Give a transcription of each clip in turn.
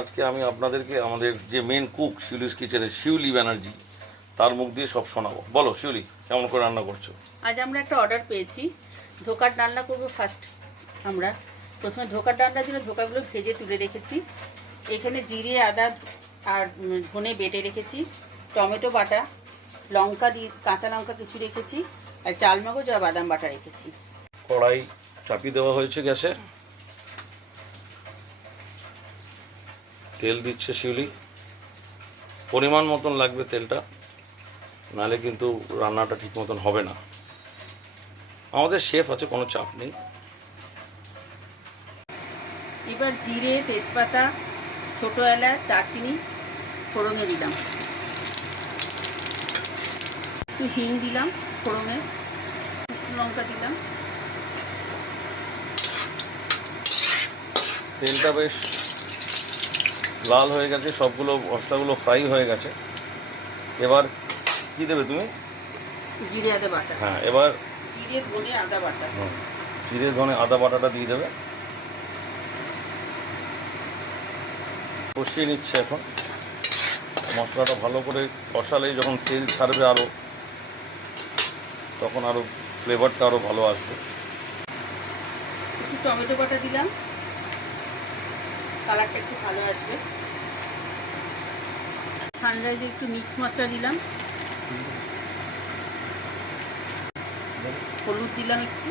আজকে আমি আপনাদেরকে আমাদের যে মেন কুক শিউলিস কিচেনের শিউলি ব্যানার্জি তার মুখ দিয়ে সব শোনাবো। বলো শিউলি, কেমন করে রান্না করছো? আজ আমরা একটা অর্ডার পেয়েছি, ধোকার ডালনা করবো। আমরা প্রথমে ধোকার ডালনার জন্য ধোকাগুলো ভেজে তুলে রেখেছি। এখানে জিরে, আদা আর ধনে বেটে রেখেছি, টমেটো বাটা, লঙ্কা দিয়ে কাঁচা লঙ্কা কিছু রেখেছি, আর চালমগজ আর বাদাম বাটা রেখেছি। কড়াই চাপিয়ে দেওয়া হয়েছে গ্যাসে, তেল দিচ্ছে শিউলি। পরিমাণ মতন লাগবে তেলটা, নাহলে কিন্তু রান্নাটা ঠিক মতন হবে না। আমাদের শেফ আছে, কোনো চাপ নেই। এবার জিরে, তেজপাতা, ছোটো এলাচ, দারচিনি ফোড়নে দিলাম, একটু হিং দিলাম ফোড়নে, লঙ্কা দিলাম। তেলটা বেশ লাল হয়ে গেছে, সবগুলো মশলাগুলো ফ্রাই হয়ে গেছে। এবার কি দেবে তুমি? জিরে আদা বাটা। হ্যাঁ, এবার জিরে, ধনে, আদা বাটা। জিরে, ধনে, আদা বাটাটা দিয়ে দেবে। কষিয়ে নিচ্ছে এখন। মশলাটা ভালো করে কষালেই যখন তেল ছাড়বে আরও, তখন আরও ফ্লেভারটা আরও ভালো আসবে। একটু টমেটো বাটা দিলাম, কালারটা একটু ভালো আসবে। সানরাইজে একটু মিক্স মশলা দিলাম, হলুদ দিলাম একটু,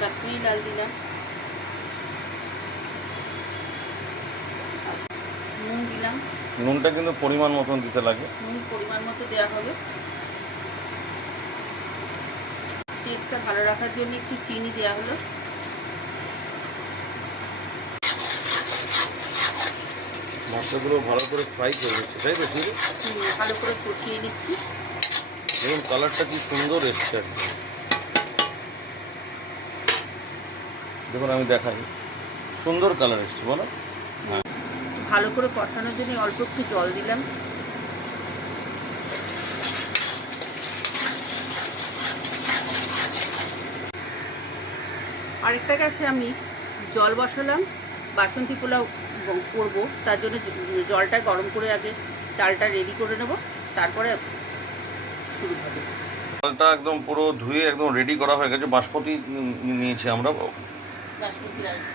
কাশ্মীরি লাল দিলাম, নুন দিলাম। নুনটা কিন্তু পরিমাণ মতন দিতে লাগে। নুন পরিমাণ মতো দেওয়া হবে। টেস্টটা ভালো রাখার জন্য একটু চিনি দেওয়া হলো। মশলাগুলো ভালো করে ফ্রাই করে দিচ্ছে, তাই তো? ভালো করে কষিয়ে নিচ্ছি। দেখুন কালারটা কি সুন্দর এসছে। দেখুন আমি দেখাই, সুন্দর কালার এসছে, বলো। ভালো করে কষানোর জন্য অল্প একটু জল দিলাম। আরেকটা গ্যাসে আমি জল বসালাম, বাসন্তী পোলাও করবো, তার জন্য জলটা গরম করে আগে চালটা রেডি করে নেব, তারপরে শুরু হবে। চালটা একদম পুরো ধুয়ে একদম রেডি করা হয়ে গেছে, বাসমতি নিয়েছি আমরা, বাসমতি রাইস।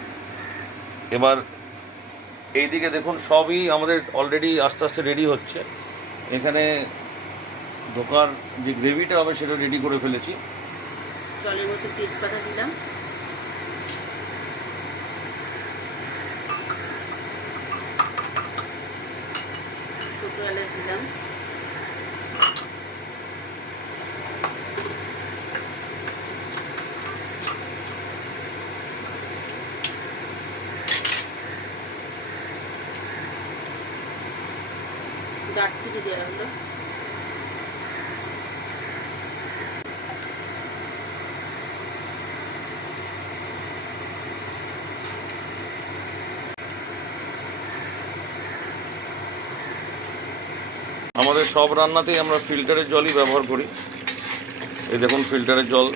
এবার এইদিকে দেখুন সবই আমাদের অলরেডি আস্তে আস্তে রেডি হচ্ছে। এখানে ধোকার যে গ্রেভিটা হবে সেটা রেডি করে ফেলেছি। জলের মধ্যে তেজপাতা দিলাম, ছোটো এলাচ দিলাম, দারচিনি দেওয়া হলো, আমাদের সব রান্নাতেই আমরা ফিল্টারের জলই ব্যবহার করি। এই দেখুন ফিল্টারের জল।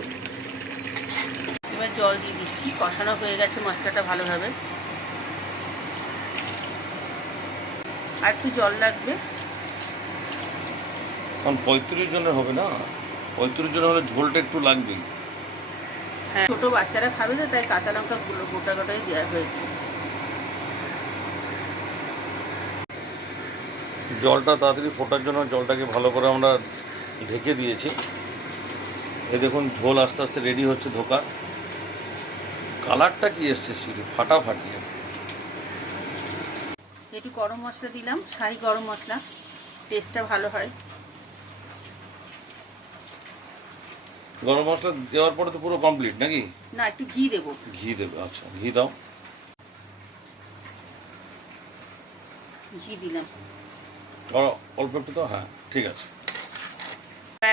এবার জল দিয়ে দিচ্ছি। কষানো হয়ে গেছে মশলাটা ভালোভাবে, আর একটু জল লাগবে। কারণ 35 জনের হবে না, 35 জনের হলে ঝোলটা একটু লাগবেই। হ্যাঁ, ছোটো বাচ্চারা খাবে তো, তাই কাঁচা লঙ্কা গোটা গোটাই দেওয়া হয়েছে। জলটা তাড়াতাড়ি ফোটার জন্য জলটাকে ভালো করে আমরা ঢেকে দিয়েছি। এই দেখুন ঝোল আস্তে আস্তে রেডি হচ্ছে। ধোকা কালারটা কি এসছে শুধু ফাটাফাটি। একটু গরম মশলা দিলাম, শাহি গরম মশলা, টেস্টটা ভালো হয়। গরম মশলা দেওয়ার পরে তো পুরো কমপ্লিট নাকি? না, একটু ঘি দেবো। ঘি দেবে? আচ্ছা, ঘি দাও। ঘি দিলাম অল্প একটু তো, হ্যাঁ ঠিক আছে।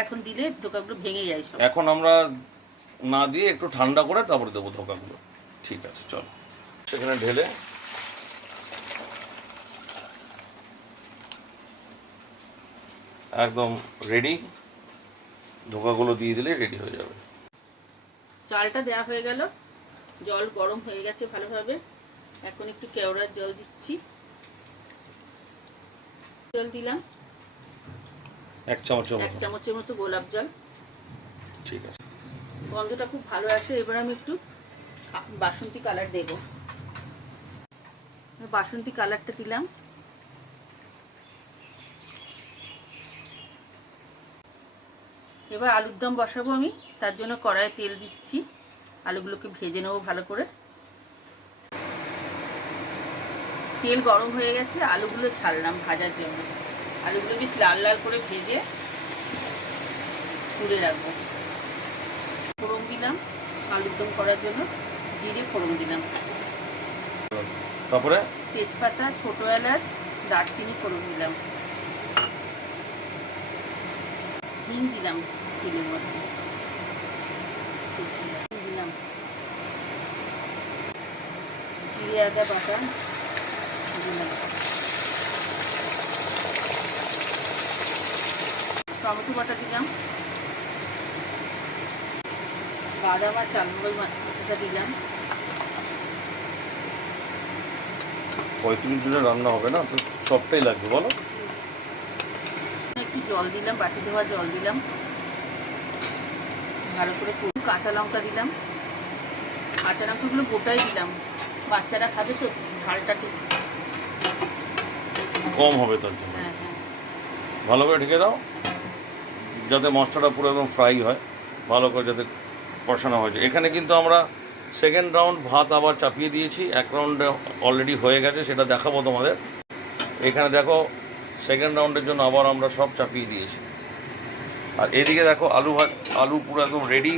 এখন দিলে ধোকাগুলো ভেঙে যায় সব। এখন আমরা না দিয়ে একটু ঠান্ডা করে তারপরে দেবো ধোকাগুলো। ঠিক আছে, চলো সেখানে ঢেলে একদম রেডি। ধোকাগুলো দিয়ে দিলে রেডি হয়ে যাবে। চালটা দেওয়া হয়ে গেল, জল গরম হয়ে গেছে ভালোভাবে। এখন একটু কেওড়ার জল দিচ্ছি, জল দিলাম 1 চামচের 1 মতো। চামচের মতো গোলাপ জল। ঠিক আছে, গন্ধটা খুব ভালো আসে। এবার আমি একটু বাসন্তী কালার দেব, বাসন্তী কালারটা দিলাম। এবার আলুর দম বসাবো আমি, তার জন্য কড়াইয়ে তেল দিচ্ছি, আলুগুলোকে ভেজে নেবো ভালো করে। তেল গরম হয়ে গেছে, আলুগুলো ছাড়লাম ভাজার জন্য। আলুগুলো বেশ লাল লাল করে ভেজে তুলে রাখবো। ফোড়ন দিলাম আলুর দম করার জন্য, জিরে ফোড়ন দিলাম, তারপরে তেজপাতা, ছোট এলাচ, দারচিনি ফোড়ন দিলাম, হিং দিলাম তেলের মধ্যে, দিলাম জিরে আদা বাটা দিলাম, টমেটো বাটা দিলাম, বাদাম আর চালমগজ বাটা দিলাম। 35 জনের রান্না হবে না তো, সবটাই লাগবে বলো। একটু জল দিলাম, বাটি ধোয়া জল দিলাম, ভালো করে কাঁচা লঙ্কা দিলাম। কাঁচা লঙ্কাগুলো গোটাই দিলাম, বাচ্চারা খাবে তো, ঝালটা ঠিক কম হবে তার জন্য। হ্যাঁ হ্যাঁ। ভালো করে ঢেকে দাও, যাতে মশলাটা পুরো একদম ফ্রাই হয়, ভালো করে যাতে কষানো হয়েছে। এখানে কিন্তু আমরা সেকেন্ড রাউন্ড ভাত আবার চাপিয়ে দিয়েছি, 1 রাউন্ডে অলরেডি হয়ে গেছে, সেটা দেখাবো তোমাদের। এখানে দেখো সেকেন্ড রাউন্ডের জন্য আবার আমরা সব চাপিয়ে দিয়েছি। আর এদিকে দেখো আলু পুরো একদম রেডি,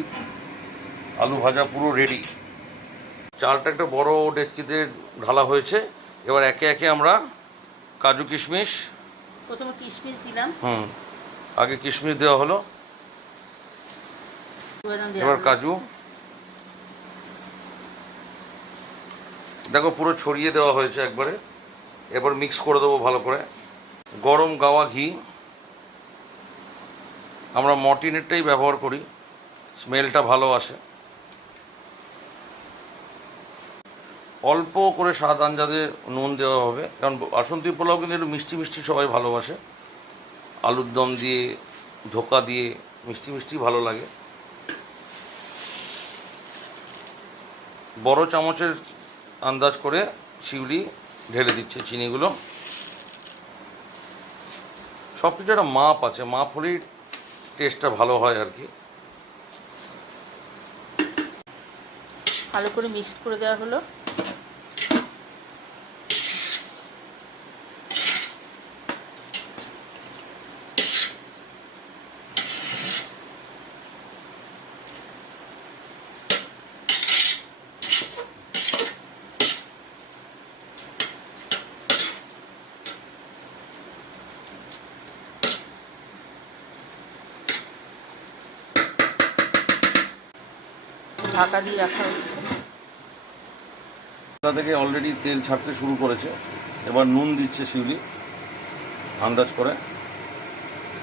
আলু ভাজা পুরো রেডি। চালটা একটা বড় ডেচকিতে ঢালা হয়েছে। এবার একে একে আমরা কাজু কিশমিশ, প্রথমে কিশমিশ দিলাম, আগে কিশমিশ দেওয়া হলো, বাদাম দেওয়া এবার হলো। কাজু দেখো পুরো ছড়িয়ে দেওয়া হয়েছে একবারে। এবার মিক্স করে দেবো ভালো করে। গরম গাওয়া ঘি, আমরা মর্টিনেরটাই ব্যবহার করি, স্মেলটা ভালো আসে। অল্প করে স্বাদ আন্দাজে নুন দেওয়া হবে, কারণ বাসন্তী পোলাও কিন্তু একটু মিষ্টি মিষ্টি সবাই ভালোবাসে। আলুর দম দিয়ে, ধোকা দিয়ে মিষ্টি মিষ্টি ভালো লাগে। বড় চামচের আন্দাজ করে শিউলি ঢেলে দিচ্ছে চিনিগুলো। সব কিছু একটা মাপ আছে, মাপ হলেই টেস্টটা ভালো হয় আর কি। ভালো করে মিক্সড করে দেওয়া হলো। ঢাকা দিয়ে রাখা হচ্ছে। তা থেকে অলরেডি তেল ছাড়তে শুরু করেছে। এবার নুন দিচ্ছে শিউলি আন্দাজ করে,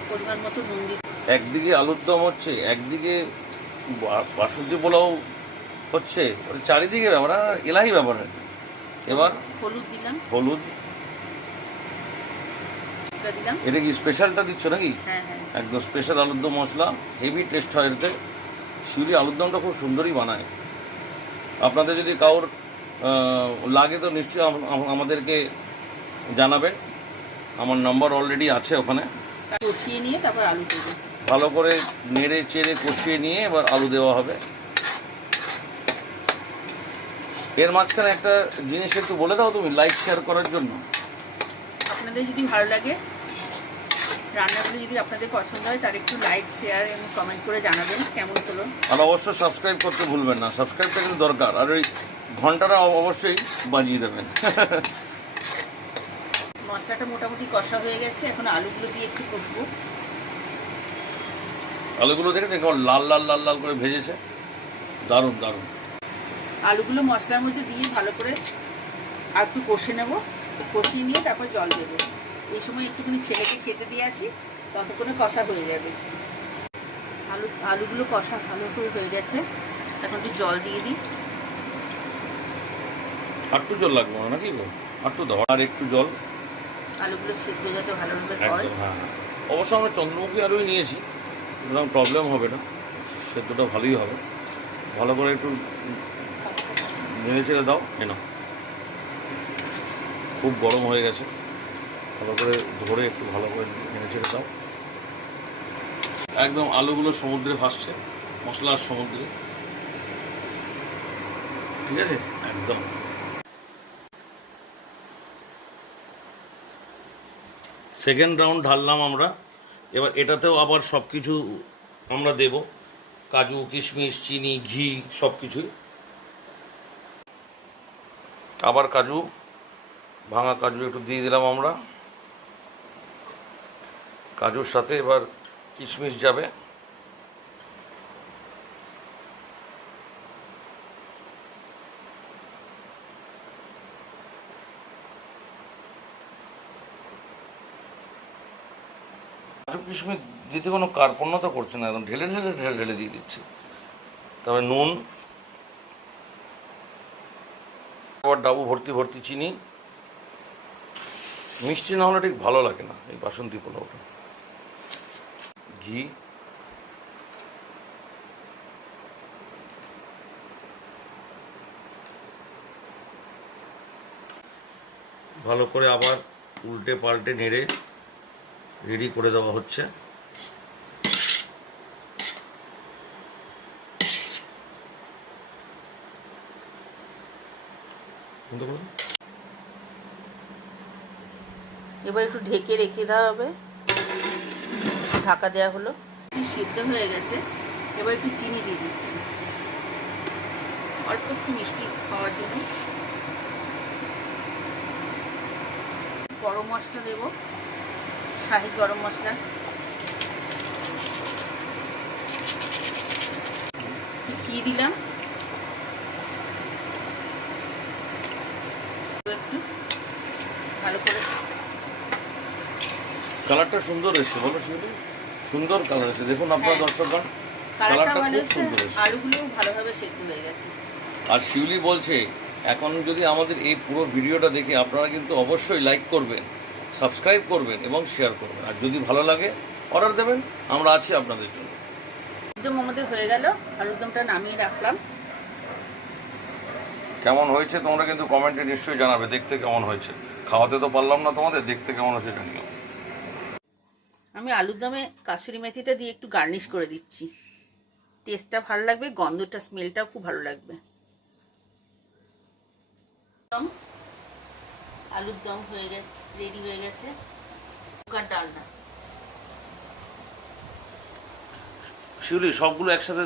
পরিমাণ মতো নুন দিতে। একদিকে আলুর দম হচ্ছে, একদিকে বাসন্তী পোলাও হচ্ছে, চারিদিকে ব্যাপার, এলাহি ব্যাপার। এবার হলুদ দিলাম, হলুদ দিলাম। এটা কি স্পেশালটা দিচ্ছ নাকি? হ্যাঁ হ্যাঁ, একদম স্পেশাল আলুর দম মশলা, হেভি টেস্ট হয় এতে। শিউলি আলুর দমটা খুব সুন্দরই বানায়। আপনাদের যদি কারোর লাগে তো নিশ্চয়ই আমাদেরকে জানাবেন, আমার নাম্বার অলরেডি আছে ওখানে। কষিয়ে নিয়ে তারপর আলু দেবো। ভালো করে নেড়ে চেড়ে কষিয়ে নিয়ে এবার আলু দেওয়া হবে। এর মাঝখানে একটা জিনিস একটু বলে দাও তুমি, লাইক শেয়ার করার জন্য। আপনাদের যদি ভালো লাগে, রান্নাগুলো যদি আপনাদের পছন্দ হয়, তার একটু লাইক শেয়ার এবং কমেন্ট করে জানাবেন কেমন হলো। আর অবশ্যই সাবস্ক্রাইব করতে ভুলবেন না, সাবস্ক্রাইবটা কিন্তু দরকার। আর ওই ঘন্টাটা অবশ্যই বাজিয়ে দেবেন। মশলাটা মোটামুটি কষা হয়ে গেছে, এখন আলুগুলো দিয়ে একটু কষবো। আলুগুলো দেখে কেমন লাল লাল লাল লাল করে ভেজেছে, দারুণ দারুণ। আলুগুলো মশলার মধ্যে দিয়ে ভালো করে আর একটু কষে নেব, কষিয়ে নিয়ে তারপর জল দেবো। এই সময় একটুখানি ছেলেকে খেতে দিয়ে আসি, ততক্ষণে কষা হয়ে যাবে। আলুগুলো কষা ভালো করে হয়ে গেছে। এখন একটু জল দিয়ে দিই। আটটু জল লাগবে না নাকি গো? আটটু দাও, আর একটু জল। আলুগুলো সেদ্ধ যাতে ভালোভাবে হয়। একদম, হ্যাঁ হ্যাঁ। অবশ্য আমরা চন্দ্রমুখী আলুই নিয়েছি, সুতরাং প্রবলেম হবে না, সেদ্ধটা ভালোই হবে। ভালো করে একটু নেড়ে চেড়ে দাও। এনো, খুব গরম হয়ে গেছে, ভালো করে ধরে একটু ভালো করে নেড়ে চেড়ে দাও। একদম আলুগুলো সমুদ্রে ভাসছে, মশলার সমুদ্রে, ঠিক আছে একদম। সেকেন্ড রাউন্ড ঢাললাম আমরা। এবার এটাতেও আবার সব কিছু আমরা দেব, কাজু, কিশমিশ, চিনি, ঘি, সব কিছুই। আবার কাজু, ভাঙা কাজু একটু দিয়ে দিলাম আমরা। কাজুর সাথে এবার কিশমিশ যাবে। কাজু কিশমিশ দিতে কোনো কার্পণ্যতা করছে না, একদম ঢেলে ঢেলে ঢেলে ঢেলে দিয়ে দিচ্ছি। তবে নুন, আবার ডাবু ভর্তি ভর্তি চিনি। মিষ্টি না হলে ঠিক ভালো লাগে না এই বাসন্তী পোলাওটা। ঘি, ভালো করে আবার উল্টে পাল্টে নেড়ে রেডি করে দেওয়া হচ্ছে। এবার একটু ঢেকে রেখে দেওয়া হবে। ঢাকা দেওয়া হলো, সিদ্ধ হয়ে গেছে। এবার একটু চিনি দিয়ে দিচ্ছি, অল্প একটু মিষ্টি খাওয়ার জন্য। গরম মশলা দেব, শাহি গরম মশলা। ঘি দিলাম, একটু ভালো করে। কালারটা সুন্দর এসছে, বলো শিউলি, সুন্দর কালার এসছে। দেখুন আপনার হ্যাঁ। দর্শকগণ, কালারটা কালারটা মানে খুব সুন্দর এসছে। আলুগুলোও ভালোভাবে সেদ্ধ হয়ে গেছে। আর শিউলি বলছে, এখন যদি আমাদের এই পুরো ভিডিওটা দেখে আপনারা কিন্তু অবশ্যই লাইক করবেন, সাবস্ক্রাইব করবেন এবং শেয়ার করবেন। আর যদি ভালো লাগে অর্ডার দেবেন, আমরা আছি আপনাদের জন্য। একদম আমাদের হয়ে গেল, আলুর দমটা নামিয়ে রাখলাম। কেমন হয়েছে তোমরা কিন্তু কমেন্টে নিশ্চয়ই জানাবে, দেখতে কেমন হয়েছে। খাওয়াতে তো পারলাম না তোমাদের, দেখতে কেমন হয়েছে জানিও। আমি আলুর দমে কাসুরি মেথিটা দিয়ে একটু গার্নিশ করে দিচ্ছি, টেস্টটা ভালো লাগবে, গন্ধটা, স্মেলটাও খুব ভালো লাগবে। আলুর দম হয়ে গেছে, রেডি হয়ে গেছে। ডালনা শিউলি সবগুলো একসাথে